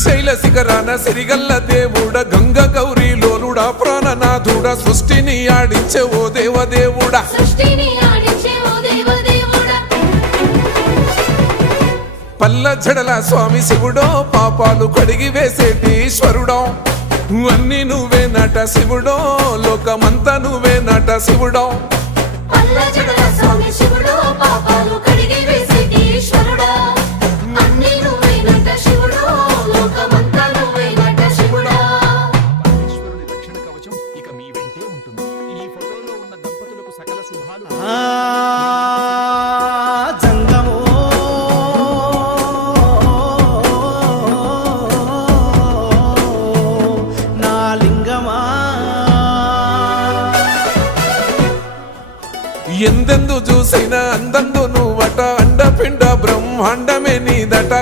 శ్రీశైల శిఖరాన సిరిగల్ల దేవుడ గంగ గౌరీ లోలుడా ప్రాణనాథుడ సృష్టిని ఆడించే ఓ దేవదేవుడా పల్ల జడల స్వామి శివుడో పాపాలు కడిగి వేసేటి ఈశ్వరుడో అన్ని నువ్వే నట శివుడో లోకమంతా నువ్వే నట శివుడో ఎందెందు చూసిన అందందు నువ్వట అండపిండ బ్రహ్మాండమే నీదట